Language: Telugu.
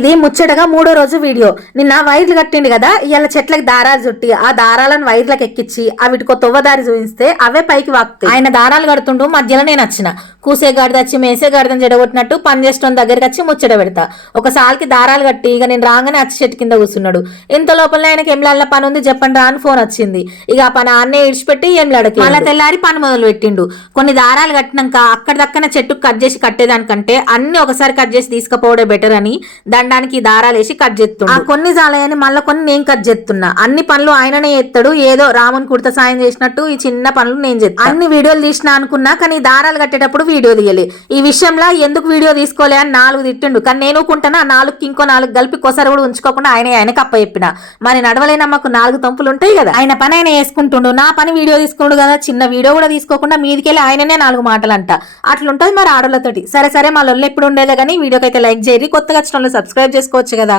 ఇది ముచ్చటగా 3వ రోజు వీడియో. నిన్న వైర్లు కట్టిండు కదా, ఇవాళ చెట్లకు దారాలు చుట్టి ఆ దారాలను వైర్లకు ఎక్కించి అవిటికో తొవ్వదారి చూపిస్తే అవే పైకి వాక్తాయి. ఆయన దారాలు కడుతుండు, మధ్యలో నేను వచ్చిన కూసే గాడిద వచ్చి మేసే గాడిదని జడగొట్టినట్టు పని చేస్తున్న దగ్గరికి వచ్చి ముచ్చట పెడతా. ఒకసారికి దారాలు కట్టి ఇక నేను రాగానే వచ్చి చెట్టు కింద కూర్చున్నాడు. ఇంత లోపల ఆయనకి ఎంలాళ్ళ పని ఉంది చెప్పండి రా అని ఫోన్ వచ్చింది. ఇక ఆ పని ఆన్నే ఇడిచిపెట్టి ఎంలాడకి మళ్ళీ తెల్లారి పని మొదలు పెట్టిండు. కొన్ని దారాలు కట్టినాక అక్కడిదక్కన చెట్టుకు కట్ చేసి కట్టేదానికంటే అన్ని ఒకసారి కట్ చేసి తీసుకుపోవడే బెటర్ అని దండానికి దారాలు వేసి కట్ చేస్తుండు. ఆ కొన్ని జాలయని మళ్ళీ కొన్ని నేను కట్ చేస్తున్నా. అన్ని పనులు ఆయననే చేస్తాడు. ఏదో రాముని కుర్త సాయం చేసినట్టు ఈ చిన్న పనులు నేను చేస్తాను. అన్ని వీడియోలు తీసినా అనుకున్నా, కానీ దారాలు కట్టేటప్పుడు వీడియో తీయలే. ఈ విషయంలో ఎందుకు వీడియో తీసుకోలే అని 4 తిట్టిండు. కానీ నేను కుంటున్నా 4కి ఇంకో 4 కలిపి కొసరు కూడా ఉంచుకోకుండా ఆయనకు అప్ప చెప్పిన. మరి నడవలేనమ్మకు 4 తంపులు ఉంటాయి కదా, ఆయన పని ఆయన వేసుకుంటుండు. నా పని వీడియో తీసుకుండు కదా, చిన్న వీడియో కూడా తీసుకోకుండా మీదికెళ్ళి ఆయననే 4 మాటలు అంట. అట్లుంటది మరి ఆడోళ్ళతోటి. సరే మా లొల్లు ఎప్పుడు ఉండేదే కానీ వీడియోకి అయితే లైక్ చేయరి. కొత్తగా వచ్చిన వాళ్ళు సబ్స్క్రైబ్ చేసుకోవచ్చు కదా.